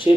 6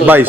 22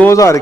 2000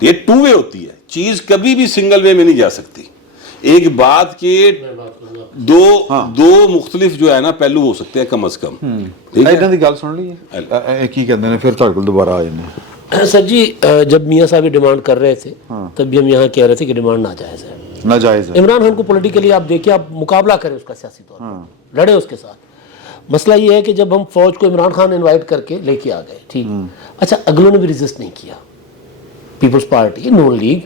یہ ٹو وے ہوتی ہے چیز, کبھی بھی سنگل وے میں نہیں جا سکتی. ایک بات کے دو مختلف جو ہے نا پہلو ہو سکتے ہیں کم از کم. ਇਹਨਾਂ ਦੀ ਗੱਲ ਸੁਣ ਲਈ ਕੀ ਕਹਿੰਦੇ ਨੇ, ਫਿਰ ਤੁਹਾਡੇ ਕੋਲ ਦੁਬਾਰਾ ਆ ਜਾਂਦੇ. سر جی جب میاں صاحب یہ ڈیمانڈ کر رہے تھے تب بھی ہم یہاں کہہ رہے تھے کہ ڈیمانڈ ناجائز ہے. ناجائز ہے. عمران خان کو پولیٹیکلی آپ دیکھیں, آپ مقابلہ کریں اس کا سیاسی طور پر, لڑے اس کے ساتھ. مسئلہ یہ ہے کہ جب ہم فوج کو عمران خان انوائٹ کر کے لے کے آ گئے, ٹھیک, اچھا اگلوں نے بھی ریزسٹ نہیں کیا. پیپلز پارٹی, نون لیگ,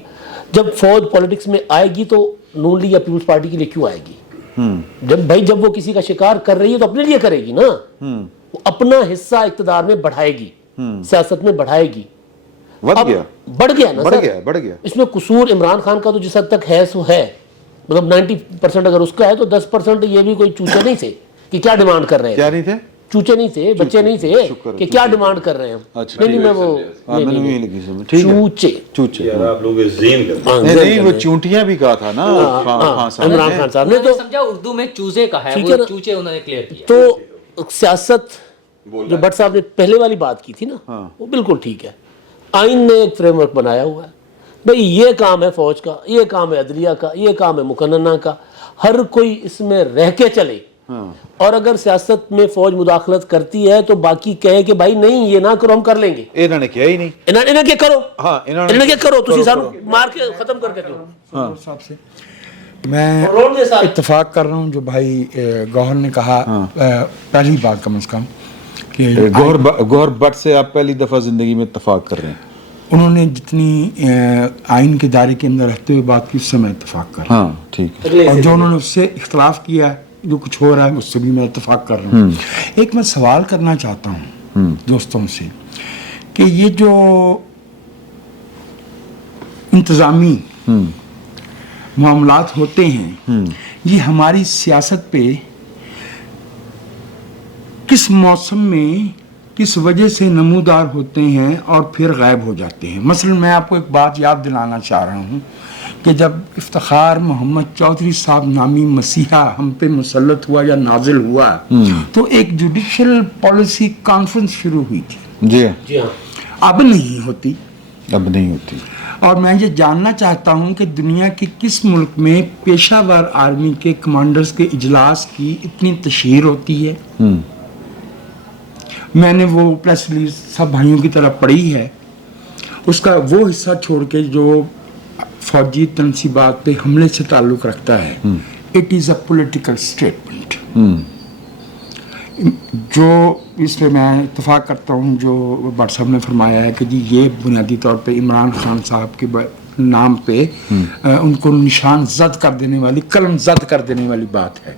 جب فوج پولیٹکس میں آئے گی تو نون لیگ یا پیپلز پارٹی کے لیے کیوں آئے گی؟ جب وہ کسی کا شکار کر رہی ہے تو اپنے لیے کرے گی نا, وہ اپنا حصہ اقتدار میں بڑھائے گی, سیاست میں بڑھائے گی. بڑھ گیا نا سر, بڑھ گیا. اس میں قصور عمران خان کا تو جس حد تک ہے سو ہے, مطلب 90% اگر اس کا ہے تو 10% یہ بھی کوئی چوچے نہیں تھے کہ کیا ڈیمانڈ کر رہے ہیں. کیا نہیں تھے؟ چوچے نہیں تھے, بچے نہیں تھے کہ کیا ڈیمانڈ کر رہے ہیں. نہیں میں وہ چوچے آپ لوگ ذہن نہیں, وہ چونٹیاں بھی کہا تھا نا عمران خان صاحب نے, تو سمجھا اردو میں چوزے کا ہے, وہ چوچے انہوں نے کلیئر کیا. تو سیاست جو بٹ صاحب نے پہلے والی بات کی تھی نا, وہ بالکل ٹھیک ہے. آئین نے ایک فریم ورک بنایا ہوا ہے, بھئی یہ کام ہے فوج کا, یہ کام ہے عدلیہ کا, یہ کام ہے مقننہ کا, ہر کوئی اس میں رہ کے چلے. اور اگر سیاست میں فوج مداخلت کرتی ہے تو باقی کہے کہ بھائی نہیں یہ نہ کرو, ہم کر لیں گے. انہوں نے کیا ہی نہیں, انہوں نے کرو, انہوں نے کرو, تسی سانو مار کے ختم کر کے دو. صاحب سے میں اتفاق کر رہا ہوں جو بھائی گوہر نے کہا, پہلی بات کم از کم کہ گوہر بٹ سے آپ پہلی دفعہ زندگی میں اتفاق کر رہے ہیں. انہوں نے جتنی آئین کے دائرے کے اندر رہتے ہوئے بات کی اس سے میں اتفاق کر رہا ہوں. ٹھیک ہے. اور جو انہوں نے اس سے اختلاف کیا ہے, جو کچھ ہو رہا ہے, اس سے بھی میں اتفاق کر رہا ہوں. ایک میں سوال کرنا چاہتا ہوں دوستوں سے کہ یہ جو انتظامی معاملات ہوتے ہیں یہ ہماری سیاست پہ کس موسم میں کس وجہ سے نمودار ہوتے ہیں اور پھر غائب ہو جاتے ہیں. مثلا میں آپ کو ایک بات یاد دلانا چاہ رہا ہوں کہ جب افتخار محمد چودھری صاحب نامی مسیحا ہم پہ مسلط ہوا یا نازل ہوا تو ایک جوڈیشل پالیسی کانفرنس شروع ہوئی تھی. جی ہاں. اب نہیں ہوتی. اور میں یہ جاننا چاہتا ہوں کہ دنیا کے کس ملک میں پیشہ ور آرمی کے کمانڈرز کے اجلاس کی اتنی تشہیر ہوتی ہے. میں نے وہ پریس ریلیز سب بھائیوں کی طرح پڑھی ہے, اس کا وہ حصہ چھوڑ کے جو فوجی تنصیبات پہ حملے سے تعلق رکھتا ہے. It is a political statement. جو اس پہ میں اتفاق کرتا ہوں جو بٹ صاحب نے فرمایا ہے کہ جی یہ بنیادی طور پہ عمران خان صاحب کے نام پہ ان کو نشان زد کر دینے والی, قلم زد کر دینے والی بات ہے.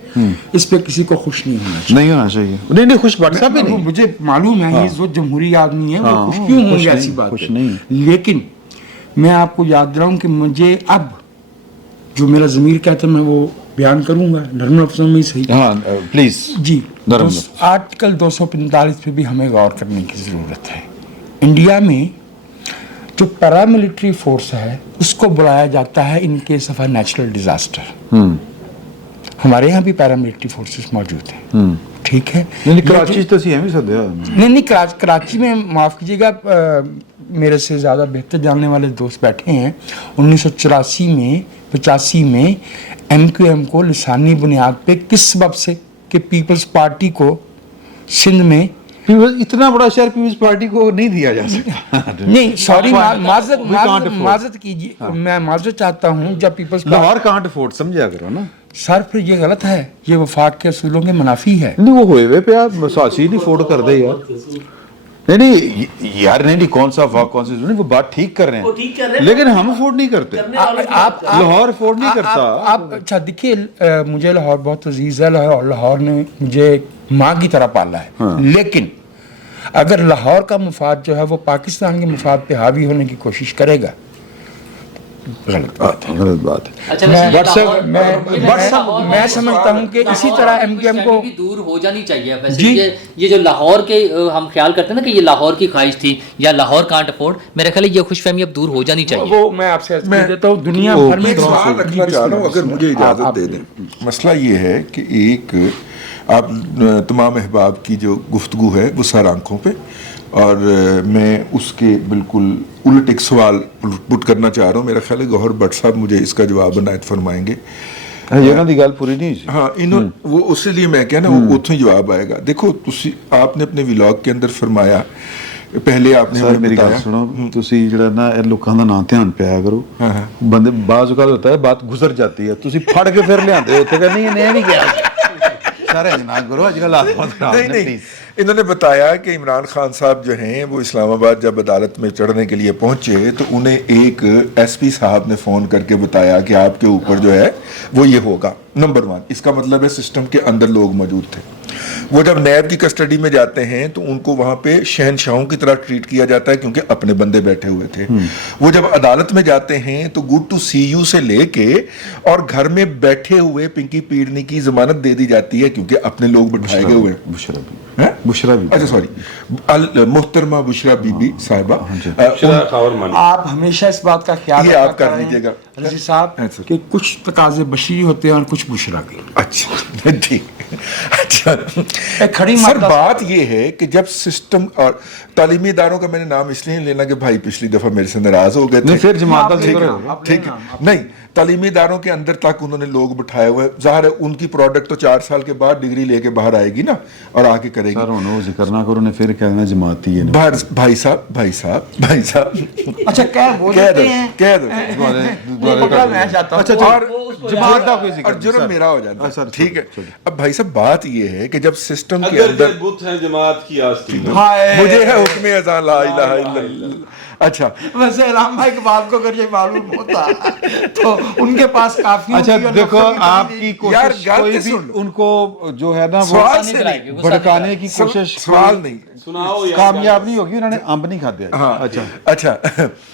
اس پہ کسی کو خوش نہیں ہونا چاہیے. نہیں خوش بٹ صاحب نہیں, مجھے معلوم ہے یہ جو جمہوری آدمی ہے وہ خوش کیوں ہوں گے, ایسی بات ہے. لیکن میں آپ کو یاد دلاؤں کہ مجھے اب جو میرا ضمیر کہتا ہے میں وہ بیان کروں گا نرم لفظوں میں صحیح. ہاں پلیز. جی, آرٹیکل 245 پہ بھی ہمیں غور کرنے کی ضرورت ہے. انڈیا میں جو پیراملٹری فورس ہے اس کو بلایا جاتا ہے in case of a natural disaster. ہمارے یہاں بھی پیراملٹری فورسز موجود ہیں, ٹھیک ہے. نہیں کراچی میں معاف کیجیے گا, میرے سے زیادہ بہتر جاننے والے دوست بیٹھے ہیں. 1984 میں 85 میں ایم کیو ایم کو لسانی بنیاد پہ کس سبب سے کہ پیپلز پارٹی کو سندھ میں اتنا بڑا شہر پیپلز پارٹی کو نہیں دیا جا سکتا. نہیں سوری, معذرت کیجیے, میں معذرت چاہتا ہوں. جب پیپلز لاہور کانٹ افورڈ سمجھا کرو نا سر, پھر یہ غلط ہے, یہ وفاق کے اصولوں کے منافی ہے. نہیں وہ ہوئے پہ آپ ساسی نہیں فورڈ کر دے یار. نہیں یار نہیں کون سا وفاق کون سے, وہ بات ٹھیک کر رہے ہیں لیکن ہم افورڈ نہیں کرتے. آپ لاہور افورڈ نہیں کرتا. آپ اچھا دیکھیے, مجھے لاہور بہت عزیز ہے, لاہور نے مجھے ماں کی طرح پالا ہے. لیکن اگر لاہور کا مفاد جو ہے وہ پاکستان کے مفاد پہ حاوی ہونے کی کوشش کرے گا, غلط بات ہے. میں سمجھتا ہوں کہ اسی طرح ایم کیو ایم کو دور ہو جانی چاہیے. ویسے یہ جو لاہور کے ہم خیال کرتے ہیں نا کہ یہ لاہور کی خواہش تھی یا لاہور کانٹ افورڈ, میرا خیال ہے یہ خوش فہمی اب دور ہو جانی چاہیے. وہ میں آپ سے دیتا ہوں, دنیا بھر میں سوال رکھنا چاہ رہا ہوں اگر مجھے اجازت دے دیں. مسئلہ یہ ہے کہ ایک آپ تمام احباب کی جو گفتگو ہے وہ سر آنکھوں پہ, اور میں اس کے بالکل الٹ ایک سوال پٹ کرنا چاہ رہا ہوں. میرا خیال ہے گوہر بٹ صاحب مجھے اس کا جواب عنایت فرمائیں گے. ਇਹਨਾਂ ਦੀ ਗੱਲ ਪੂਰੀ ਨਹੀਂ ਹੋਈ. ہاں وہ اسی لیے میں کہنا وہ اتوں ہی جواب آئے گا. دیکھو آپ نے اپنے ولاگ کے اندر فرمایا, پہلے آپ نے ਸਰ ਮੇਰੀ ਗੱਲ ਸੁਣੋ, ਤੁਸੀਂ ਜਿਹੜਾ ਨਾ ਇਹ ਲੋਕਾਂ ਦਾ ਨਾਂ ਧਿਆਨ ਪਿਆ ਕਰੋ. ਬੰਦੇ ਬਾਜ਼ ਔਕਾਤ ہوتا ہے ਬਾਤ ਗੁਜ਼ਰ ਜਾਤੀ ہے, ਤੁਸੀਂ ਫੜ ਕੇ ਫਿਰ ਲਿਆਂਦੇ ਉੱਥੇ ਕਹਿੰਦੇ ਨਹੀਂ ਇਹਨੇ ਨਹੀਂ ਕਿਹਾ. سارے جناب کرو آج کل نہیں انہوں نے بتایا کہ عمران خان صاحب جو ہیں وہ اسلام آباد جب عدالت میں چڑھنے کے لیے پہنچے تو انہیں ایک ایس پی صاحب نے فون کر کے بتایا کہ آپ کے اوپر جو ہے وہ یہ ہوگا. نمبر 1 اس کا مطلب ہے سسٹم کے اندر لوگ موجود تھے. وہ جب نیب کی کسٹڈی میں جاتے ہیں تو ان کو وہاں پہ شہنشاہوں کی طرح ٹریٹ کیا جاتا ہے کیونکہ اپنے بندے بیٹھے ہوئے تھے. وہ جب عدالت میں جاتے ہیں تو گڈ ٹو سی یو سے لے کے اور گھر میں بیٹھے ہوئے پنکی پیڑنی کی ضمانت دے دی جاتی ہے کیونکہ اپنے لوگ بٹھائے گئے ہوئے. بشرا بھی, اچھا سوری, محترمہ بشرا بی بی صاحبہ, آپ ہمیشہ اس بات کا خیال یہ آپ کر لیجیے گا رضی صاحب کہ کچھ تقاضے بشری ہوتے ہیں اور کچھ بشرا کے. اچھا ٹھیک. اچھا کھڑی سر بات یہ ہے کہ جب سسٹم اور تعلیمی اداروں کا میں نے نام اس لیے لینا کہ بھائی پچھلی دفعہ میرے سے ناراض ہو گئے تھے. پھر جماعت کا ذکر ہوگا. ٹھیک ہے, نہیں تعلیمی اداروں کے اندر تک انہوں نے لوگ بٹھائے ہوئے. ظاہر ہے ان کی پروڈکٹ تو 4 سال کے بعد ڈگری لے کے باہر آئے گی نا اور آ کے کرے گی. سر انہوں ذکر نہ کرو نے پھر کہنا جماعتی ہے. بھائی صاحب اچھا کہہ دو جماعت کا کوئی ذکر اور جرم میرا ہو جاتا ہے. ٹھیک ہے. اب بھائی صاحب بات یہ ہے کہ جب سسٹم کے اندر بت ہے جماعت کی آستین, مجھے ہے حکم اذان لا الہ الا اللہ. اچھا ویسے علامہ اقبال کو اگر یہ معلوم ہوتا تو ان کے پاس کافی. اچھا دیکھو آپ کی کوشش کوئی بھی ان کو جو ہے نا وہ بھڑکانے کی کوشش سوال نہیں کامیاب نہیں ہوگی. انہوں نے امب نہیں کھاتے. اچھا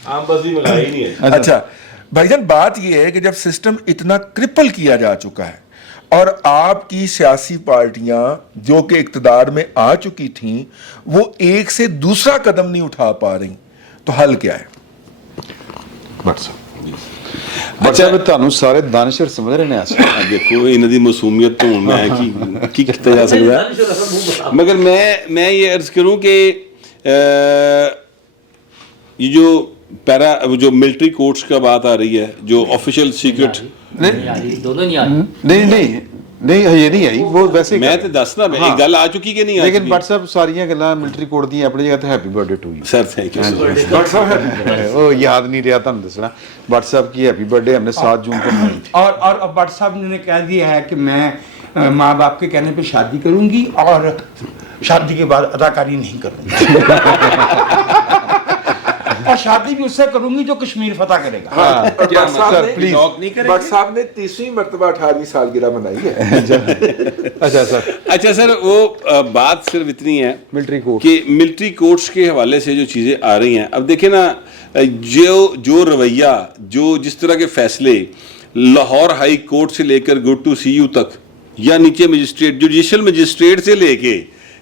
عام بازی میں لائی نہیں ہے. اچھا بھائی جان بات یہ ہے کہ جب سسٹم اتنا کرپل کیا جا چکا ہے اور آپ کی سیاسی پارٹیاں جو کہ اقتدار میں آ چکی تھیں وہ ایک سے دوسرا قدم نہیں اٹھا پا رہی تو حل کیا ہے؟ اچھا تانوں سارے دانشور سمجھ رہے ہیں. دیکھو انہاں دی معصومیت تو میں کی کیتا جا سکتا ہے, مگر میں یہ عرض کروں کہ یہ جو ملٹری کورٹس کا بات آ رہی ہے, جو آفیشیل سیکرٹ دونوں نہیں آ رہی. نہیں یہ نہیں آئی وہ ویسے میں تے دسنا میں ایک گل آ چکی کہ نہیں آ لیکن بٹ صاحب ساریاں گلاں ملٹری کوڈ دی اپنی جگہ تے happy birthday to you. Sir thank you but صاحب وہ یاد نہیں رہا تھا دسنا. بٹ صاحب کی ہیپی برتھ ڈے ہم نے 7 جون کو منائی تھی. اور بٹ صاحب نے کہہ دیا ہے کہ میں ماں باپ کے کہنے پہ شادی کروں گی اور شادی کے بعد اداکاری نہیں کروں گی اور شادی بھی اس سے کروں گی جو کشمیر فتح کرے گا. بٹ صاحب نے 30ویں مرتبہ 18ویں سالگرہ منائی ہے. اچھا سر وہ بات صرف اتنی ہے ملٹری کوڈ کہ ملٹری کورٹس کے حوالے سے جو چیزیں آ رہی ہیں, اب دیکھیں نا جو رویہ جو جس طرح کے فیصلے لاہور ہائی کورٹ سے لے کر گڈ ٹو سی یو تک یا نیچے مجسٹریٹ جوڈیشل مجسٹریٹ سے لے کے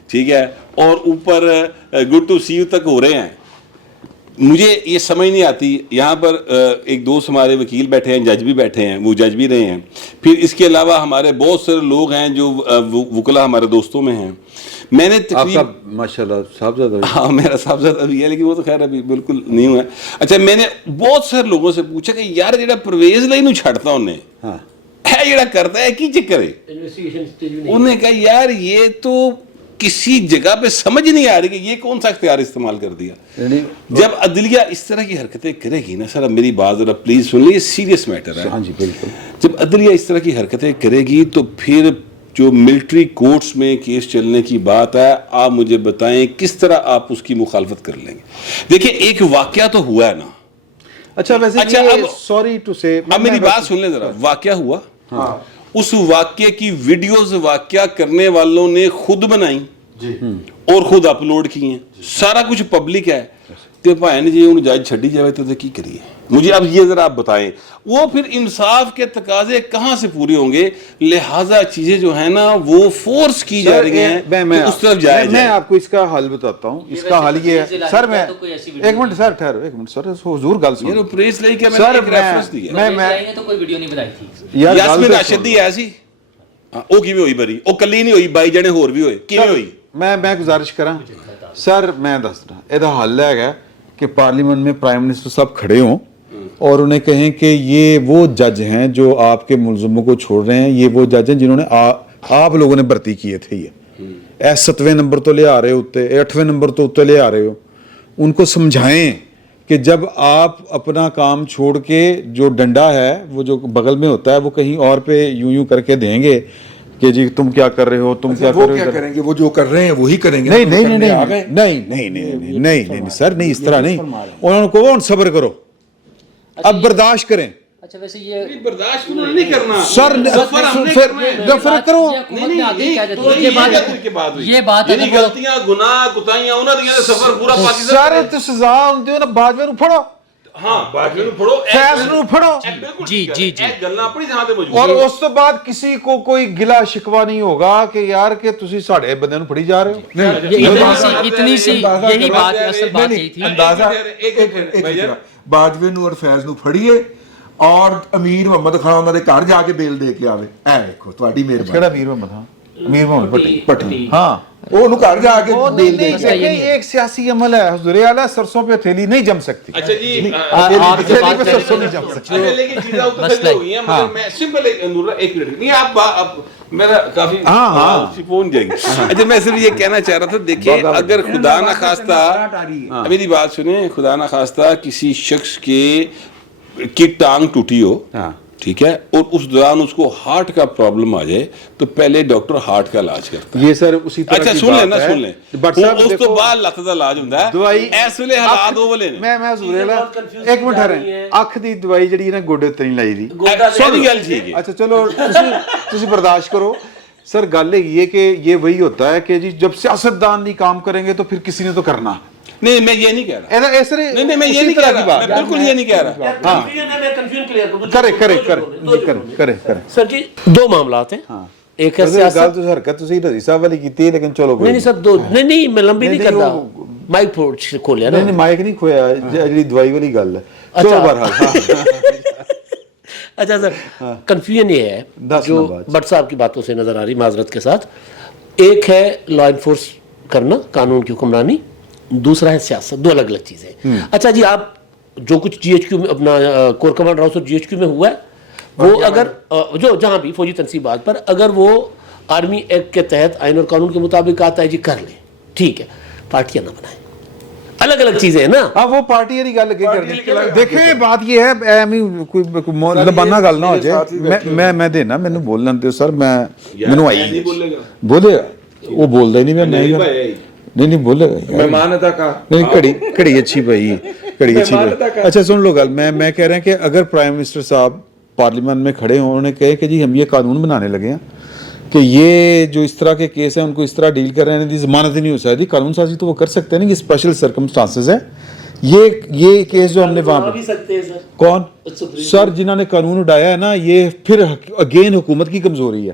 ٹھیک ہے اور اوپر گڈ ٹو سی یو تک ہو رہے ہیں, مجھے یہ سمجھ نہیں آتی. یہاں پر ایک دوست ہمارے وکیل بیٹھے ہیں, جج بھی بیٹھے ہیں, وہ جج بھی رہے ہیں. پھر اس کے علاوہ ہمارے بہت سارے لوگ ہیں جو وکلا ہمارے دوستوں میں ہیں. میں نے ماشاءاللہ صاحبزادہ, ہاں میرا صاحبزادہ بھی ہے لیکن وہ تو خیر ابھی بالکل نہیں ہوا ہے. اچھا میں نے بہت سارے لوگوں سے پوچھا کہ یار جڑا پرویز لائنوں چھڑتا انہیں ہے جڑا کرتا ہے کی چکر ہے, انہوں نے کہا یار یہ تو کسی جگہ پہ سمجھ نہیں آ رہی کہ یہ کون سا اختیار استعمال کر دیا. جب عدلیہ اس طرح کی حرکتیں کرے گی نا سر, اب میری بات ذرا پلیز سن لیے, سیریس میٹر ہے. ہاں جی بالکل. جب عدلیہ اس طرح کی حرکتیں کرے گی تو پھر جو ملٹری کورٹس میں کیس چلنے کی بات ہے, آپ مجھے بتائیں کس طرح آپ اس کی مخالفت کر لیں گے. دیکھیں ایک واقعہ تو ہوا ہے نا. اچھا ویسے اب سوری ٹو سے اب میری بات سن لیں ذرا. واقعہ ہوا, اس واقعے کی ویڈیوز واقعہ کرنے والوں نے خود بنائی اور خود اپلوڈ کی ہیں, سارا کچھ پبلک ہے. تے بھائن جی انہوں جج چھڑی جائے تو کی کریے. مجھے اب یہ ذرا آپ بتائیں وہ پھر انصاف کے تقاضے کہاں سے پورے ہوں گے؟ لہٰذا چیزیں جو ہیں نا وہ فورس کی جا رہی ہیں کہ اس طرف جائے. میں آپ کو اس کا حل بتاتا ہوں. اس کا حل یہ ہے سر, میں ایک منٹ سر ٹھہرو ایک منٹ سر, حضور گل سنو. پریس لئی کہ میں نے ایک ریفرنس دی ہے. میں تو کوئی ویڈیو نہیں بنائی تھی. یاسمین راشد دی ہے سی, او کیویں ہوئی بری, او کلی نہیں ہوئی, 22 جنے ہور بھی ہوئے, کیویں ہوئی؟ میں گزارش کراں ਸਰ ਮੈਂ ਦੱਸਦਾ ਇਹਦਾ ਹੱਲ ਹੈਗਾ کہ پارلیمنٹ میں پرائم منسٹر صاحب کھڑے ہوں اور انہیں کہیں کہ یہ وہ جج ہیں جو آپ کے ملزموں کو چھوڑ رہے ہیں, یہ وہ جج ہیں جنہوں نے آپ لوگوں نے بھرتی کیے تھے, یہ 7ویں نمبر تو لے آ رہے ہوتے, 8ویں نمبر تو اتنے لے آ رہے ہو. ان کو سمجھائیں کہ جب آپ اپنا کام چھوڑ کے جو ڈنڈا ہے وہ جو بغل میں ہوتا ہے وہ کہیں اور پہ یوں کر کے دیں گے کہ جی تم کیا کر رہے ہو, تم کیا وہ کیا کریں گے, وہ جو کر رہے ہیں وہی کریں گے. نہیں سر, نہیں اس طرح نہیں. انہوں کو صبر کرو, اب برداشت کریں. اچھا ویسے یہ برداشت انہوں نے نہیں کرنا سر پھر کرو. یہ بات غلطیاں گناہ کوتاہیاں انہوں نے سفر پورا پاکستان سر تے سزا ہوندی نا باجوے نوں پھڑو, ہاں باجوے نوں پھڑو, فیض نوں پھڑو. جی گلاں اپنی تھاں تے موجود. اور اس تو بعد کسی کو کوئی گلا شکوا نہیں ہوگا کہ یار کہ تسی ساڈے بندے نوں پھڑی جا رہے ہو. اتنی سی یہی بات اصل بات یہی تھی. اندازہ باجوے نوں اور فیض نوں پھڑیے اور امیر محمد خان انہاں دے گھر جا کے بیل دے کے آوے. اے دیکھو تہاڈی مہربانی. کیڑا امیر محمد خان؟ امیر محمد پٹی. ہاں وہ انہوں گھر جا کے بیل دے کے آوے. یہ ایک سیاسی عمل ہے حضور اعلیٰ, سرسوں پہ تھیلی نہیں جم سکتی. اچھا جی تھیلی پہ سرسوں نہیں جم سکتی. لیکن چیزیں اتنے ہو گئی ہیں, مگر میں سمپل ایک منٹ نہیں آپ میرا کافی پہنچ جائیں گے. اچھا میں صرف یہ کہنا چاہ رہا تھا, دیکھیں اگر خدا نخواستہ میری بات سنیں, خدا نخواستہ کسی شخص کی ٹانگ ٹوٹی ہو, ٹھیک ہے, اور اس دوران اس کو ہارٹ کا پرابلم آ جائے تو پہلے ڈاکٹر ہارٹ کا علاج کرتا ہے. یہ سر اسی طرح اچھا سن لیں اس تو بعد لت دا علاج ہوندا ہے. دوائی اس ویلے حالات وہ والے نے. میں حضور اعلیٰ ایک منٹ ٹھہریں, اکھ دی دوائی جڑی نا گوڈے تے نہیں لائی دی. ساری گل ٹھیک ہے. اچھا چلو تسی برداشت کرو. سر گل یہ کہ یہ وہی ہوتا ہے کہ جی جب سیاستدان نہیں کام کریں گے تو پھر کسی نے تو کرنا. نہیں میں یہ نہیں کہہ رہا, نہیں میں یہ نہیں کہہ رہا, میں بالکل یہ نہیں کہہ رہا. کرے سر جی دو معاملات ہیں. ایک ہے سیاست, حرکت تسی رضی صاحب والی کیتی ہے, لیکن چلو نہیں سر دو نہیں میں لمبی نہیں کرتا. مائک کھولیا نا, نہیں مائک نہیں کھویا, جڑی دوائی والی گل ہے. چلو بہرحال اچھا سر کنفیوژن یہ ہے جو بٹ صاحب کی باتوں سے نظر آ رہی معذرت کے ساتھ. ایک ہے لا انفورس کرنا, قانون کی حکمرانی, دوسرا ہے سیاست. دو الگ الگ چیزیں. اچھا جی آپ جو کچھ جی ایچ کیو میں اپنا کور کمانڈر ہاؤس اور جی ایچ کیو میں ہوا ہے وہ اگر جو جہاں بھی فوجی تنصیبات پر اگر وہ آرمی ایکٹ کے تحت آئین اور قانون کے مطابق آتا ہے جی کر لیں, ٹھیک ہے, پارٹیاں نہ بنائیں. الگ الگ چیزیں ہیں نا. ہاں وہ پارٹی والی گل کی کرنی. دیکھیں بات یہ ہے کوئی لبانہ گل نہ ہو جائے. میں دینا مینوں بولن دیو سر, مینوں آئی بولے وہ بولدا ہی نہیں. میں نہیں بولے مہمان عطا کا نہیں, کڑی اچھی بھائی, کڑی اچھی بھائی. اچھا سن لو گل, میں کہہ رہا ہوں کہ اگر پرائم منسٹر صاحب پارلیمنٹ میں کھڑے ہوں, انہوں نے کہے کہ جی ہم یہ قانون بنانے لگے ہیں کہ یہ جو اس طرح کے کیس ہیں ان کو اس طرح ڈیل کر رہے ہیں, ضمانت ہی نہیں ہو سکتی. قانون سازی تو وہ کر سکتے ہیں نا, یہ اسپیشل سرکمسٹانسز ہیں. یہ کیس جو ہم نے وہاں پہ کون سر جنہوں نے قانون اڑایا ہے نا, یہ پھر اگین حکومت کی کمزوری ہے.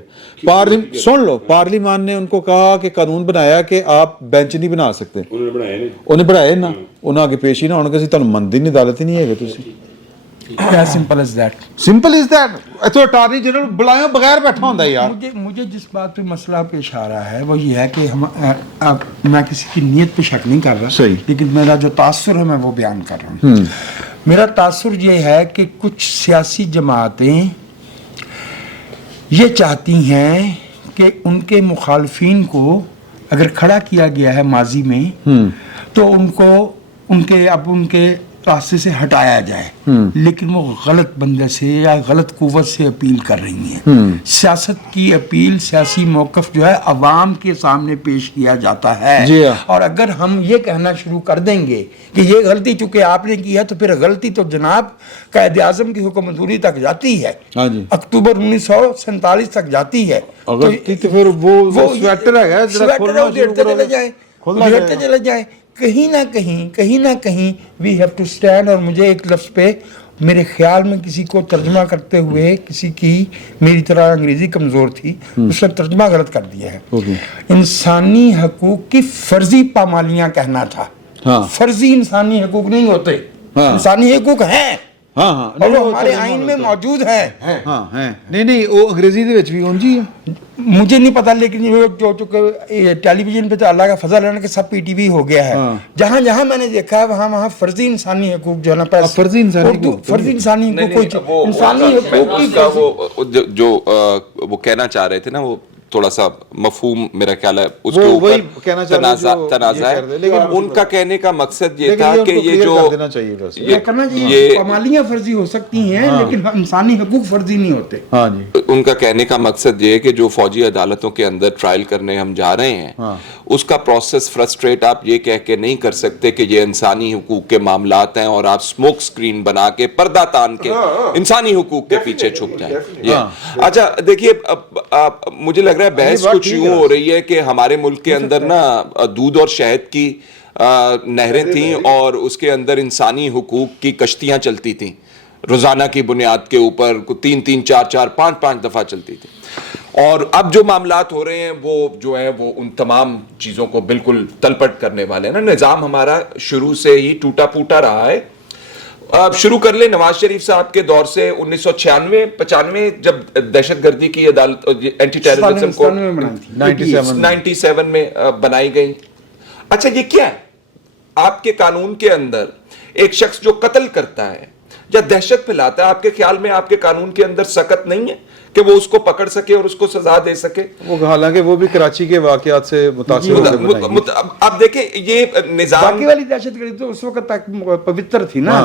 سن لو پارلیمان نے ان کو کہا کہ قانون بنایا کہ آپ بینچ نہیں بنا سکتے, انہیں بنایا نا, انہیں آگے پیش ہی نہ ہونے کسی تمہیں مندی نہیں عدالت ہی نہیں ہے تسی. Simple is that. تو اٹارنی جنرل بلائے بغیر بیٹھا ہوندا ہے یار. مجھے جس بات پہ مسئلہ پیش آ رہا ہے وہ یہ ہے کہ میں کسی کی نیت پہ شک نہیں کر رہا, صحیح, لیکن میرا جو تاثر ہے میں وہ بیان کر رہا ہوں. میرا تاثر یہ ہے کہ کچھ سیاسی جماعتیں یہ چاہتی ہیں کہ ان کے مخالفین کو اگر کھڑا کیا گیا ہے ماضی میں تو ان کو ان کے راستے سے ہٹایا جائے, لیکن وہ غلط بندے سے یا غلط قوت سے اپیل کر رہی ہیں. سیاست کی اپیل, سیاسی موقف جو ہے عوام کے سامنے پیش کیا جاتا ہے. اور اگر ہم یہ کہنا شروع کر دیں گے کہ یہ غلطی چونکہ آپ نے کی ہے تو پھر غلطی تو جناب قائد اعظم کی حکم منظوری تک جاتی ہے, اکتوبر 1947 تک جاتی ہے. تو پھر وہ سویٹر ہے ادھیڑتے چلے جائیں. کہیں نہ کہیں وی ہیو ٹو اسٹینڈ. اور مجھے ایک لفظ پہ میرے خیال میں کسی کو ترجمہ کرتے ہوئے, کسی کی میری طرح انگریزی کمزور تھی, اس نے ترجمہ غلط کر دیا ہے. انسانی حقوق کی فرضی پامالیاں کہنا تھا. فرضی انسانی حقوق نہیں ہوتے, انسانی حقوق ہیں ہاں ہاں اور وہ ہمارے آئین میں موجود ہیں. ہاں ہیں نہیں وہ انگریزی دے وچ بھی ہون جی ہے. مجھے نہیں پتا لیکن جو ٹیلی ویژن پہ تو اللہ کا فضل ہے کہ سب پی ٹی وی ہو گیا ہے. جہاں جہاں میں نے دیکھا ہے وہاں فرضی انسانی حقوق جو ہے نا فرضی انسانی حقوق فرضی انسانی حقوق کوئی انسانی حقوق کی کا جو وہ کہنا چاہ رہے تھے نا وہ تھوڑا سا مفہوم میرا خیال ہے اس کے اوپر تنازع ہے. ان کا کہنے کا مقصد یہ تھا کہ یہ جو کرنا چاہیے پامالیاں فرضی ہو سکتی ہیں لیکن انسانی حقوق فرضی نہیں ہوتے. ہاں جی ان کا کہنے کا مقصد یہ ہے کہ جو فوجی عدالتوں کے اندر ٹرائل کرنے ہم جا رہے ہیں اس کا پروسیس فرسٹریٹ آپ یہ کہہ کے نہیں کر سکتے کہ یہ انسانی حقوق کے معاملات ہیں اور آپ سموک سکرین بنا کے پردہ تان کے انسانی حقوق کے پیچھے چھپ جائیں. اچھا دیکھیے مجھے لگ رہا ہے بحث کچھ یوں ہو رہی ہے کہ ہمارے ملک کے اندر نا دودھ اور شہد کی نہریں تھیں اور اس کے اندر انسانی حقوق کی کشتیاں چلتی تھیں روزانہ کی بنیاد کے اوپر 3 4 5 دفعہ چلتی تھی. اور اب جو معاملات ہو رہے ہیں وہ جو ہیں وہ ان تمام چیزوں کو بالکل تلپٹ کرنے والے ہیں نا. نظام ہمارا شروع سے ہی ٹوٹا پھوٹا رہا ہے. اب شروع کر لیں نواز شریف صاحب کے دور سے 1996-95 جب دہشت گردی کی عدالت اینٹی ٹیررزم کو 97 میں بنائی گئی. اچھا یہ کیا ہے آپ کے قانون کے اندر ایک شخص جو قتل کرتا ہے یا دہشت پھیلاتا ہے آپ کے خیال میں آپ کے قانون کے اندر سخت نہیں ہے کہ وہ اس کو پکڑ سکے اور اس کو سزا دے سکے؟ وہ حالانکہ وہ بھی کراچی کے واقعات سے متاثر. اب دیکھیں یہ نظام باقی والی دہشت گردی تو اس وقت تک پوتر تھی نا.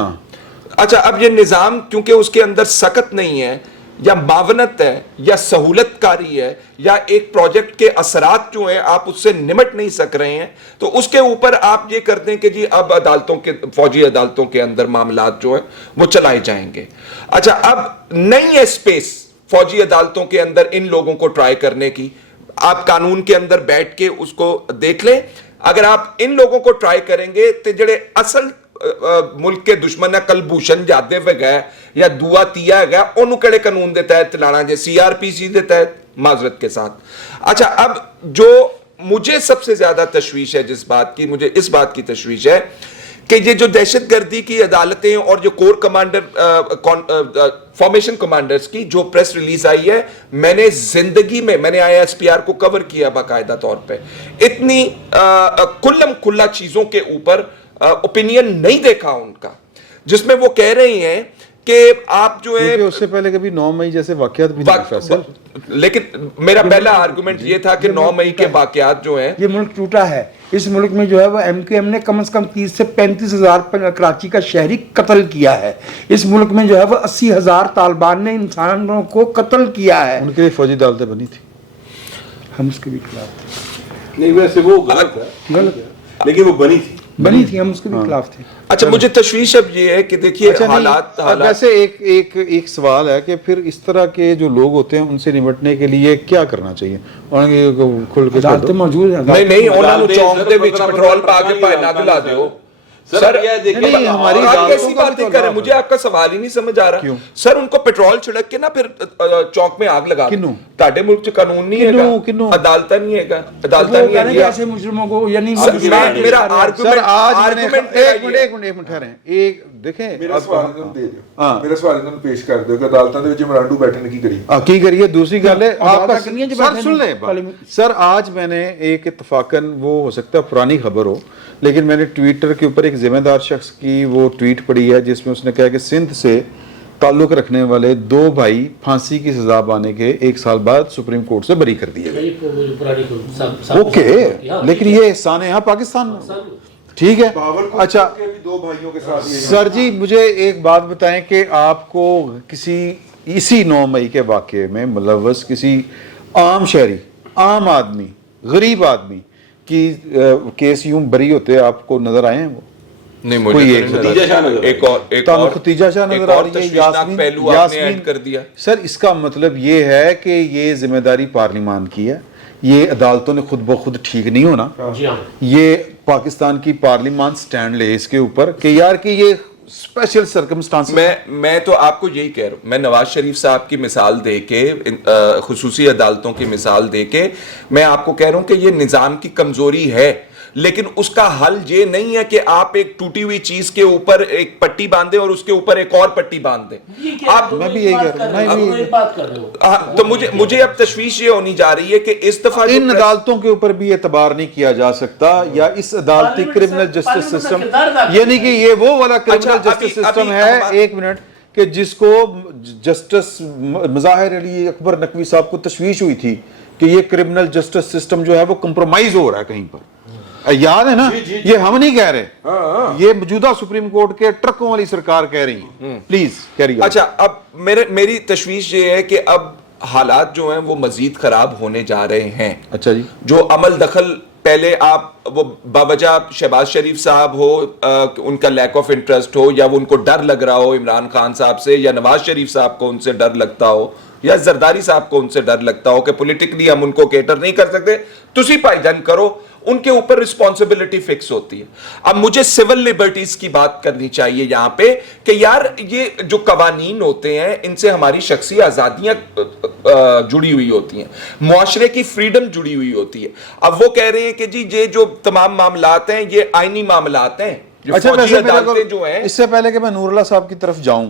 اچھا اب یہ نظام کیونکہ اس کے اندر سخت نہیں ہے یا معاونت ہے یا سہولت کاری ہے یا ایک پروجیکٹ کے اثرات جو ہیں آپ اس سے نمٹ نہیں سک رہے ہیں تو اس کے اوپر آپ یہ کرتے ہیں کہ جی اب فوجی عدالتوں کے اندر معاملات جو ہیں وہ چلائے جائیں گے. اچھا اب نہیں ہے اسپیس فوجی عدالتوں کے اندر ان لوگوں کو ٹرائی کرنے کی. آپ قانون کے اندر بیٹھ کے اس کو دیکھ لیں. اگر آپ ان لوگوں کو ٹرائی کریں گے تو جڑے اصل ملک کے دشمن ہے کلبھوشن جادے پہ گئے یا دعا تیا ہے گیا انہوں کڑے قانون دے تحت لانا جائے CRPC دے تحت معذرت کے ساتھ. اچھا اب جو مجھے سب سے زیادہ تشویش ہے جس بات کی مجھے اس بات کی تشویش ہے کہ یہ جو دہشت گردی کی عدالتیں اور جو کور کمانڈر فارمیشن کمانڈرز کی جو پریس ریلیز آئی ہے میں نے زندگی میں نے ISPR کو کور کیا باقاعدہ طور پہ اتنی کلم کھلا چیزوں کے اوپر اوپینین نہیں دیکھا ان کا جس میں وہ کہہ رہی ہیں کہ آپ جو ہے اس سے پہلے کبھی 9 مئی جیسے واقعات بھی نہیں. لیکن میرا پہلا آرگومنٹ یہ تھا کہ 9 مئی کے واقعات جو ہیں یہ ملک ٹوٹا ہے. اس ملک میں جو ہے وہ MQM نے کم از کم 30 سے 35 ہزار کراچی کا شہری قتل کیا ہے. اس ملک میں جو ہے وہ 80 ہزار طالبان نے انسانوں کو قتل کیا ہے. ان کے لیے فوجی عدالتیں بنی تھی. ہم اس کے بھی خلاف تھے. نہیں ویسے وہ غلط ہے لیکن وہ بنی تھی ہم اس کے بھی خلاف تھے. اچھا مجھے تشویش اب یہ ہے کہ دیکھیے حالات ویسے ایک سوال ہے کہ پھر اس طرح کے جو لوگ ہوتے ہیں ان سے نمٹنے کے لیے کیا کرنا چاہیے؟ کھل کے عدالتیں موجود ہیں. نہیں انہوں نے چوک دے وچ پیٹرول پا کے پائے نہ دلا دیو. سر نہیں ہماری آپ کیسی باتیں کر رہے ہیں مجھے آپ کا سوال ہی نہیں سمجھ آ رہا. سر ان کو پیٹرول چھڑک کے نا پھر چوک میں آگ لگا دیں. تاڑے ملک چ قانون نہیں ہے گا عدالتہ نہیں ہے گا عدالتہ نہیں ہے گا ایسے مجرموں کو یعنی میرا آرگومنٹ ایک منٹ ٹھہریں ایک دیکھیں میرا سوال انہوں نے پیش کر دو کہ عدالتوں دے وچ عمران ڈو بیٹھے نے کی کریے. دوسری گل ہے آپ کا سن لیں سر آج میں نے ایک اتفاقاً وہ ہو سکتا ہے پرانی خبر ہو لیکن میں نے ٹویٹر کے اوپر ایک ذمہ دار شخص کی وہ ٹویٹ پڑھی ہے جس میں اس نے کہا کہ سندھ سے تعلق رکھنے والے 2 بھائی پھانسی کی سزا پانے کے 1 سال بعد سپریم کورٹ سے بری کر دیے گئے. اوکے لیکن یہ احسان ہے یہاں پاکستان میں ٹھیک ہے. اچھا 2 بھائیوں کے ساتھ سر جی مجھے ایک بات بتائیں کہ آپ کو اسی 9 مئی کے واقعے میں ملوث کسی عام شہری عام آدمی غریب آدمی کی کیس یوں بری ہوتے آپ کو نظر آئے ہیں؟ وہ نہیں مجھے ایک اور ختیجہ شاہ نظر آ رہی ہے. یاسمین سر اس کا مطلب یہ ہے کہ یہ ذمہ داری پارلیمان کی ہے. یہ عدالتوں نے خود بخود ٹھیک نہیں ہونا. یہ پاکستان کی پارلیمان سٹینڈ لے اس کے اوپر کہ یار کہ یہ اسپیشل سرکمسٹانس. میں تو آپ کو یہی کہہ رہا ہوں. میں نواز شریف صاحب کی مثال دے کے خصوصی عدالتوں کی مثال دے کے میں آپ کو کہہ رہا ہوں کہ یہ نظام کی کمزوری ہے. لیکن اس کا حل یہ نہیں ہے کہ آپ ایک ٹوٹی ہوئی چیز کے اوپر ایک پٹی باندھیں اور اس کے اوپر ایک اور پٹی باندھ دیں. آپ میں بھی یہی کہہ رہا ہوں. تو مجھے اب تشویش یہ ہونی جا رہی ہے کہ اس دفعہ ان عدالتوں کے اوپر بھی اعتبار نہیں کیا جا سکتا, یا اس عدالتی کرمنل جسٹس سسٹم, یعنی کہ یہ وہ والا کرمنل جسٹس سسٹم ہے, ایک منٹ, کہ جس کو جسٹس مظاہر علی اکبر نقوی صاحب کو تشویش ہوئی تھی کہ یہ کرمنل جسٹس سسٹم جو ہے وہ کمپرومائز ہو رہا ہے کہیں پر. یاد ہے نا, یہ ہم نہیں کہہ رہے, یہ موجودہ سپریم کورٹ کے ٹرکوں والی سرکار کہہ رہی ہیں. Please carry on. اچھا, اب میری تشویش یہ ہے کہ اب حالات جو ہیں وہ مزید خراب ہونے جا رہے ہیں. اچھا جی, جو عمل دخل پہلے آپ وہ باوجہ شہباز شریف صاحب ہو, ان کا لیک آف انٹرسٹ ہو, یا وہ ان کو ڈر لگ رہا ہو عمران خان صاحب سے, یا نواز شریف صاحب کو ان سے ڈر لگتا ہو, یا زرداری صاحب کو ان سے ڈر لگتا ہو کہ پولیٹیکلی ہم ان کو کیٹر نہیں کر سکتے, تسی بھائی جان کرو, ان کے اوپر رسپانسبلٹی فکس ہوتی ہے. اب مجھے سول لبرٹیز کی بات کرنی چاہیے یہاں پہ کہ یار یہ جو قوانین ہوتے ہیں ان سے ہماری شخصی آزادیاں جڑی ہوئی ہوتی ہیں, معاشرے کی فریڈم جڑی ہوئی ہوتی ہے. اب وہ کہہ رہے ہیں کہ جی یہ جو تمام معاملات ہیں یہ آئینی معاملات ہیں. اچھا ویسے اس سے پہلے کہ میں نور اللہ صاحب کی طرف جاؤں,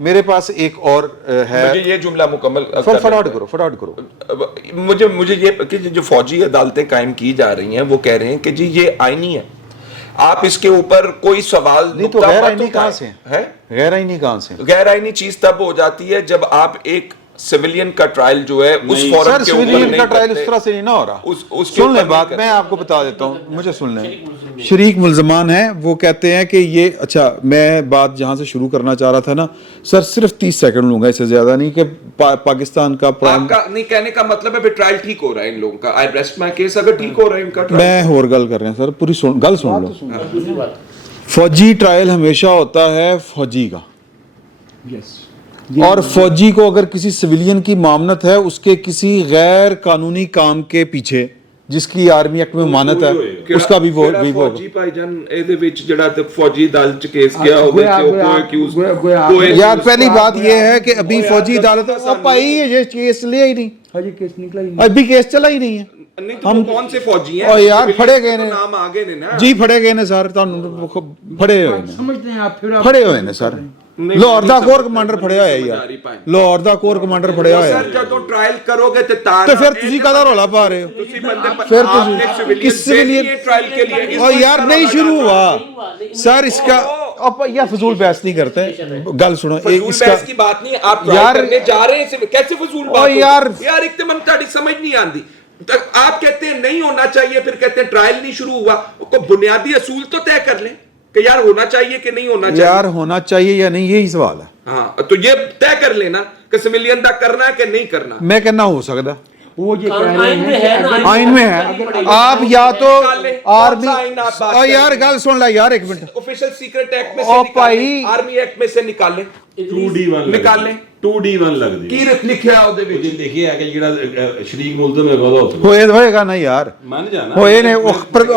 میرے پاس ایک اور ہے. مجھے یہ جملہ مکمل فٹاٹ کرو. مجھے یہ کہ جو فوجی عدالتیں قائم کی جا رہی ہیں وہ کہہ رہے ہیں کہ جی یہ آئینی ہے, آپ اس کے اوپر کوئی سوال نہیں. تو غیر آئینی کہاں سے ہے؟ غیر آئینی کہاں سے؟ غیر آئینی چیز تب ہو جاتی ہے جب آپ ایک سویلین کا ٹرائل جو ہے اس فورم کے اوپر نہیں کرتے. کا ٹرائل اس طرح سے نہیں نہ ہو رہا. سن لیں بات, میں آپ کو بتا دیتا ہوں, مجھے سن لیں. شریک ملزمان ہیں, وہ کہتے ہیں کہ یہ, اچھا میں بات جہاں سے شروع کرنا چاہ رہا تھا نا سر, صرف 30 سیکنڈ لوں گا, اس سے زیادہ نہیں, کہ پاکستان کا آپ کا نہیں کہنے کا مطلب ہے ٹرائل ٹھیک ہو رہا ہے ان لوگوں کا, آئی ریسٹ مائی کیس, اگر ٹھیک ہو رہا ہے ان کا ٹرائل. میں اور گل کر رہے ہیں سر, پوری گل سن لو. فوجی ٹرائل ہمیشہ ہوتا ہے فوجی کا, اور فوجی کو اگر کسی سویلین کی معاملت ہے اس کے کسی غیر قانونی کام کے پیچھے جس کی آرمی ایکٹ میں مانت ہے, اس کا بھی وہ فوجی بھائی جان ਇਹਦੇ ਵਿੱਚ ਜਿਹੜਾ ਤੇ فوجی عدالت ਚ کیس کیا ہوگا کہ وہ ایکیوز. یار پہلی بات یہ ہے کہ ابھی فوجی عدالت بھائی یہ کیس لیا ہی نہیں, ابھی کیس چلا ہی نہیں ہے. ہم کون سے فوجی ہیں؟ اور یار پھڑے گئے نے, نام آگے نے نا جی پھڑے گئے نے سر, پھڑے ہوئے نے سر. لاہور دا کور کمانڈر پھڑیا ہے یار, لاہور دا کور کمانڈر پھڑیا ہے. سر جب تم ٹرائل کرو گے تو پھر تسی کدا رولا پا رہے ہو, پھر کس سویلین ٹرائل کے لیے اور یار نہیں شروع ہوا سر اس کا. یا فضول بحث نہیں کرتے, گل سنو, فضول بحث کی بات نہیں, آپ ٹرائل کرنے جا رہے ہیں, کیسے فضول بات یار ایک تو من تاڑی سمجھ نہیں آندی. آپ کہتے ہیں نہیں ہونا چاہیے, پھر کہتے ہیں ٹرائل نہیں شروع ہوا. کو بنیادی اصول تو طے کر لیں کہ یار ہونا چاہیے کہ نہیں ہونا چاہیے. یار ہونا چاہیے یا نہیں, یہی سوال ہے. ہاں تو یہ طے کر لینا کہ سویلین دا کرنا ہے کہ نہیں کرنا. میں کہنا ہو سکتا, وہ یہ کہہ رہے ہیں آئین میں ہے. آپ یا تو آرمی, اور یار گل سن لا یار ایک منٹ, آفیشل سیکرٹ ایکٹ میں سے نکالیں, آرمی ایکٹ میں سے نکالیں, 2D1 نکالیں. 2D1 ਲੱਗਦੀ ਕੀ ਲਿਖਿਆ ਉਹਦੇ ਵਿੱਚ? ਉਹਦੇ ਲਿਖਿਆ ਕਿ ਜਿਹੜਾ ਸ਼ਰੀਕ ਮੁਲਜ਼ਮ ਹੈਗਾ ਉਹਦਾ ਹੋਏਗਾ ਨਾ ਯਾਰ, ਮੰਨ ਜਾਣਾ ਹੋਏ ਨੇ.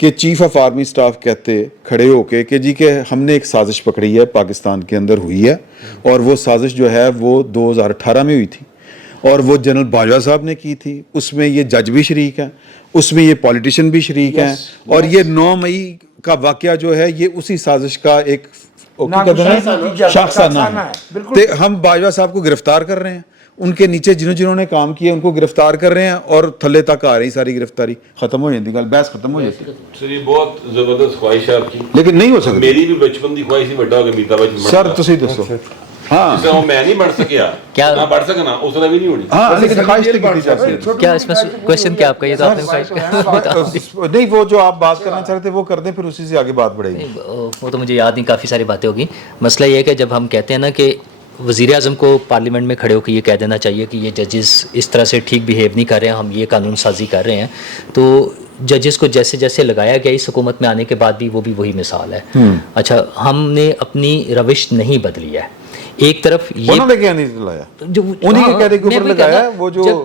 کہ چیف آف آرمی سٹاف کہتے کھڑے ہو کے کہ جی کہ ہم نے ایک سازش پکڑی ہے, پاکستان کے اندر ہوئی ہے, اور وہ سازش جو ہے وہ 2018 میں ہوئی تھی, اور وہ جنرل باجوہ صاحب نے کی تھی. اس میں یہ جج بھی شریک ہیں, اس میں یہ پولیٹیشین بھی شریک ہیں, اور یہ 9 مئی کا واقعہ جو ہے یہ اسی سازش کا ایک شاخسانہ ہے. ہم باجوہ صاحب کو گرفتار کر رہے ہیں, ان کے نیچے جنہوں نے کام کیا ان کو گرفتار کر رہے ہیں, اور تھلے تک آ رہی ساری گرفتاری. ختم ہو جاتی گل, بحث ختم ہو جاتی. سر یہ بہت زبردست خواہش ہے آپ کی, لیکن نہیں ہو سکتی. میری بھی بچپن دی خواہش سی ਵੱਡਾ ਹੋ ਕੇ ਅਮਿਤਾਭ ਬੱਚਨ سر تسی دسو. ہاں جس طرح میں نہیں بڑھ سکیا نہ بڑھ سکنا, اس طرح بھی نہیں ہونی. ہاں لیکن خواہش تو کی جا سکتی. کیا اس میں کوشچن کیا آپ کا, یہ تو آپ نے خواہش نہیں, وہ جو آپ بات کرنا چاہ رہے تھے وہ کر دیں, پھر اسی سے آگے بات بڑھے گی. وہ تو مجھے یاد نہیں, کافی ساری باتیں ہوگی. مسئلہ یہ ہے کہ جب ہم کہتے ہیں نا کہ وزیر اعظم کو پارلیمنٹ میں کھڑے ہو کے یہ کہہ دینا چاہیے کہ یہ ججز اس طرح سے ٹھیک بیہیو نہیں کر رہے ہیں, ہم یہ قانون سازی کر رہے ہیں, تو ججز کو جیسے جیسے لگایا گیا اس حکومت میں آنے کے بعد بھی وہ بھی وہی مثال ہے. اچھا, ہم نے اپنی روش نہیں بدلی ہے. ایک طرف یہ انہوں نے کیا نہیں لایا, انہی کے کہنے کے اوپر لگایا, وہ جو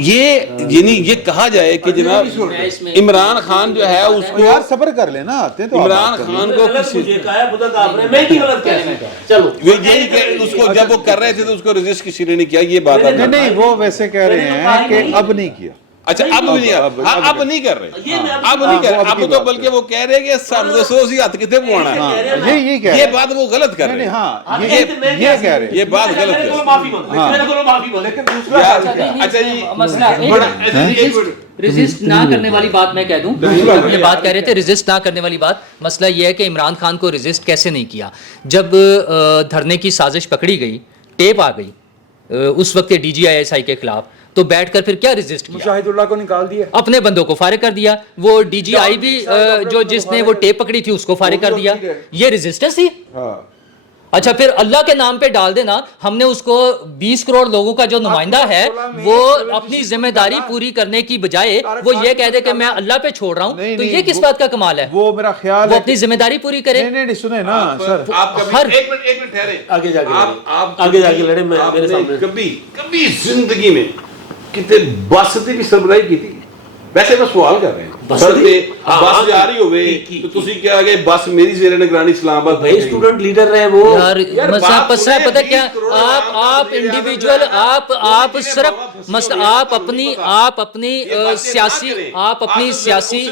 یہ کہا جائے کہ جناب عمران خان جو ہے اس کو یار صبر کر لینا آتے تو عمران خان کو کسی یہی کہ اس کو جب وہ کر رہے تھے تو اس کو رجسٹ کسی نے نہیں کیا، یہ بات نہیں نہیں وہ ویسے کہہ رہے ہیں کہ اب نہیں کیا. اچھا اب نہیں کر رہے اب تو بلکہ وہ کہہ رہے کہ سن دسو سی ہاتھ کتے پوانا ہے، یہ کہہ یہ بات وہ غلط کر رہے ہیں. ہاں یہ کہہ رہے ہیں یہ بات غلط ہے. اچھا جی رجسٹ نہ کرنے والی بات میں کہہ دوں، یہ بات کہہ رہے تھے رجسٹ نہ کرنے والی بات. مسئلہ یہ ہے کہ عمران خان کو رجسٹ کیسے نہیں کیا. جب دھرنے کی سازش پکڑی گئی، ٹیپ آ گئی اس وقت D G I S I کے خلاف، تو بیٹھ کر پھر کیا رجسٹ کیا؟ مشاہد اللہ کو نکال دیا، اپنے بندوں کو فارغ کر دیا. وہ ڈی جی آئی بھی جو جس نے وہ ٹیپ پکڑی تھی اس کو فارغ کر دیا. یہ رجسٹنس تھی. اچھا پھر اللہ کے نام پہ ڈال دینا. ہم نے اس کو 20 کروڑ لوگوں کا جو نمائندہ ہے وہ اپنی ذمہ داری پوری کرنے کی بجائے وہ یہ کہہ دے کہ میں اللہ پہ چھوڑ رہا ہوں، تو یہ کس بات کا کمال ہے؟ وہ میرا خیال وہ اپنی ذمہ داری پوری کرے. نہیں سنیں نا سر، ایک منٹ ٹھہرے. آگے جا کے لڑے. میرے سامنے کبھی زندگی میں کتنے بس کی بھی سربراہی کی تھی؟ ویسے میں سوال کر رہے ہیں، بس جا رہی ہوئے تو تسی کیا کہ بس میری زیر نگرانی اسلام آباد بھائی اسٹوڈنٹ لیڈر رہے وہ. یار مسئلہ پتہ کیا، آپ انڈیویجول آپ صرف مسئلہ آپ اپنی سیاسی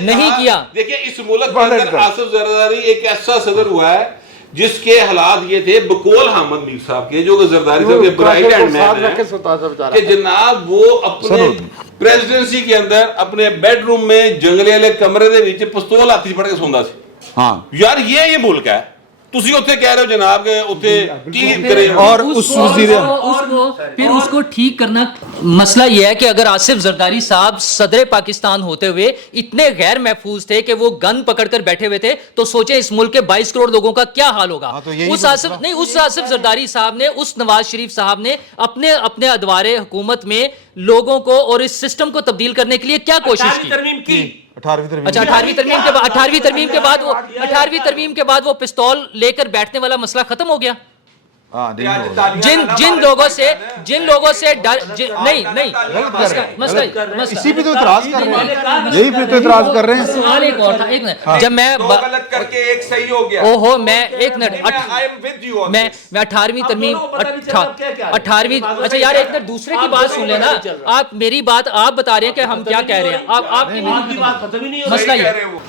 نہیں کیا. دیکھیں اس ملک کے اندر آصف زرداری ایک ایسا صدر ہوا ہے جس کے حالات یہ تھے بقول حامد میر صاحب کے، جو زرداری صاحب کے برائٹ ہینڈ مین ہیں، کہ جناب وہ اپنے پریزیڈنسی کے اندر اپنے بیڈ روم میں جنگلے والے کمرے دے وچ پستول ہاتھ پڑ کے سوندا سی. ہاں یار یہ ملک ہے. تسی اوتھے کہہ رہے ہو جناب کہ اوتھے ٹیم کرے اور اس وزیر پھر اس کو ٹھیک کرنا. مسئلہ یہ ہے کہ اگر آصف زرداری صاحب صدر پاکستان ہوتے ہوئے اتنے غیر محفوظ تھے کہ وہ گن پکڑ کر بیٹھے ہوئے تھے، تو سوچیں اس ملک کے 22 کروڑ لوگوں کا کیا حال ہوگا. اس آصف زرداری صاحب نے، اس نواز شریف صاحب نے اپنے ادوار حکومت میں لوگوں کو اور اس سسٹم کو تبدیل کرنے کے لیے کیا کوشش کی؟ 18ویں ترمیم کے بعد وہ پستول لے کر بیٹھنے والا مسئلہ ختم ہو گیا. جن لوگوں سے ڈر نہیں اسی پہ تو اعتراض کر رہے ہیں، یہی پہ تو اعتراض کر رہے ہیں. سوال ایک اور تھا، ایک منٹ، جب میں غلط کر کے ایک صحیح ہو گیا. اوہو میں ایک منٹ میں 18ویں ترمیم 18ویں اچھا یار ایک منٹ دوسرے کی بات سن لینا. آپ میری بات آپ بتا رہے ہیں کہ ہم کیا کہہ رہے ہیں. آپ کی بات ختم ہی نہیں ہو. مسئلہ یہ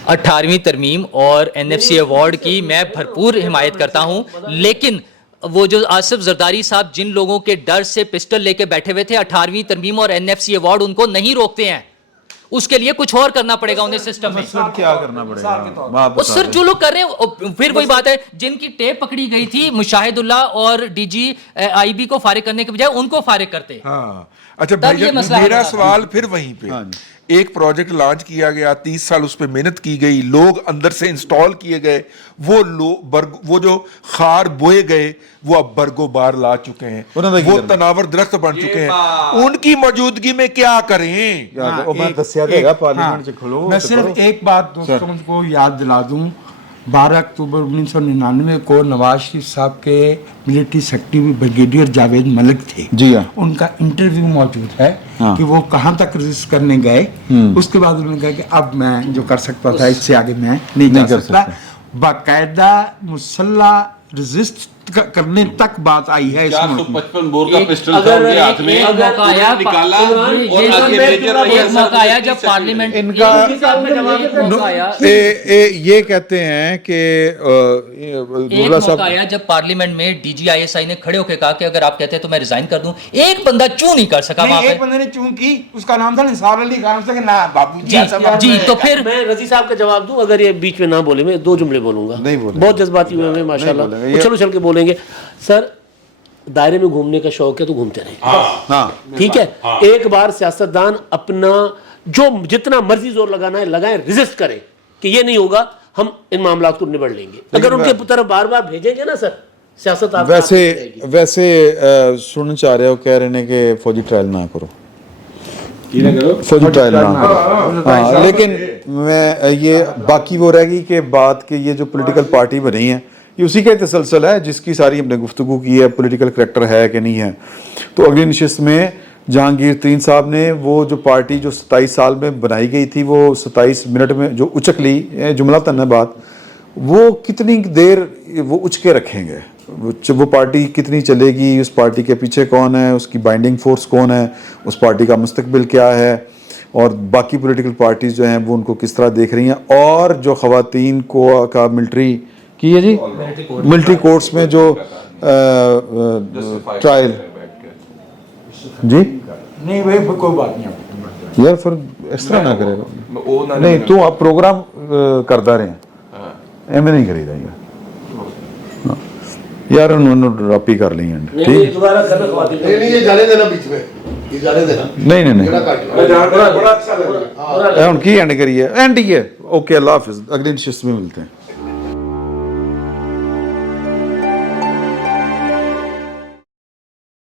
18ویں ترمیم اور NFC ایوارڈ کی میں بھرپور حمایت کرتا ہوں، لیکن وہ جو آصف زرداری صاحب جن لوگوں کے ڈر سے پسٹل لے کے بیٹھے ہوئے تھے، 18ویں ترمیم اور NFC ایوارڈ ان کو نہیں روکتے ہیں. اس کے لیے کچھ اور کرنا پڑے گا انہیں سسٹم میں. کیا کرنا پڑے گا اور سر جو لوگ کر رہے ہیں پھر وہی بات ہے، جن کی ٹیپ پکڑی گئی تھی مشاہد اللہ اور DGIB کو فارغ کرنے کے بجائے ان کو فارغ کرتے. ہاں اچھا بھائی، میرا سوال پھر وہیں پہ، ایک پروجیکٹ لانچ کیا گیا، 30 سال اس پہ محنت کی گئی، لوگ اندر سے انسٹال کیے گئے، وہ جو خار بوئے گئے وہ اب برگو بار لا چکے ہیں، وہ تناور درخت بن چکے ہیں. ان کی موجودگی میں کیا کریں؟ میں صرف ایک بات دوستوں کو یاد دلا دوں، 12 اکتوبر 1999 کو نواز شریف صاحب کے ملٹری سیکرٹری بریگیڈیئر جاوید ملک تھے. جی ہاں، ان کا انٹرویو موجود ہے کہ وہ کہاں تک رجسٹ کرنے گئے. اس کے بعد انہوں نے کہا کہ اب میں جو کر سکتا تھا اس سے آگے میں نہیں کر سکتا. باقاعدہ مسلح رجسٹ کرنے تک بات آئی ہے. 455 بور کا پسٹل تھا ان کے ہاتھ میں، نکالا اور آگے میجر ایک موقع آیا جب پارلیمنٹ ان کا یہ کہتے ہیں کہ ایک موقع آیا جب پارلیمنٹ میں DGISI نے کھڑے ہو کے کہا کہ اگر آپ کہتے ہیں تو میں ریزائن کر دوں. ایک بندہ چوں نہیں کر سکا وہاں پہ. ایک بندے نے چون کی، اس کا نام تھا نثار علی خان سے کہ نہ بابو جی. تو پھر میں رضی صاحب کا جواب دوں، اگر یہ بیچ میں نہ بولے، میں 2 جملے بولوں گا. بہت جذباتی ہوئے ہیں ماشاءاللہ، اچھل کے بولیں گے. سر دائرے میں گھومنے کا شوق ہے تو گھومتے رہیں، ٹھیک ہے. ایک بار سیاستدان اپنا جو جتنا مرضی زور لگانا ہے لگائیں، رجسٹ کریں کہ یہ نہیں ہوگا، ہم ان معاملات کو نبڑ لیں گے. اگر ان کے طرف بار بار بھیجیں گے نا سر، سیاست آپ ویسے سننا چاہ رہے ہو، کہہ رہے ہیں کہ فوجی ٹرائل نہ کرو، فوجی ٹرائل نہ کرو. لیکن میں یہ باقی وہ رہ گئی کہ بات کہ یہ جو پولیٹیکل پارٹی بنی ہے یہ اسی کا تسلسل ہے جس کی ساری ہم نے گفتگو کی ہے، پولیٹیکل کریکٹر ہے کہ نہیں ہے. تو اگلی نشست میں جہانگیر ترین صاحب نے وہ جو پارٹی جو 27 سال میں بنائی گئی تھی وہ 27 منٹ میں جو اچک لی جملہ تن ہے بات، وہ کتنی دیر وہ اچ کے رکھیں گے، وہ پارٹی کتنی چلے گی، اس پارٹی کے پیچھے کون ہے، اس کی بائنڈنگ فورس کون ہے، اس پارٹی کا مستقبل کیا ہے، اور باقی پولیٹیکل پارٹیز جو ہیں وہ ان کو کس طرح دیکھ رہی ہیں، اور جو خواتین کو کا ملٹری کی ہے جی ملٹری کورٹس میں جو ٹرائل جی نہیں بھائی کوئی بات نہیں. یار پھر اس طرح نہ کرے گا نہیں تو آپ پروگرام کرتا رہے ایویں نہیں کری دا یار انہوں نے ڈراپ ہی کر لی ہیں ٹھیک دوبارہ کرنا خواتین نہیں یہ جانے دینا بیچ میں یہ جانے دینا نہیں نہیں بڑا اچھا لگا. ہن کی اینڈ کریے اینڈ ہی ہے اوکے اللہ حافظ اگلی نشست میں ملتے ہیں.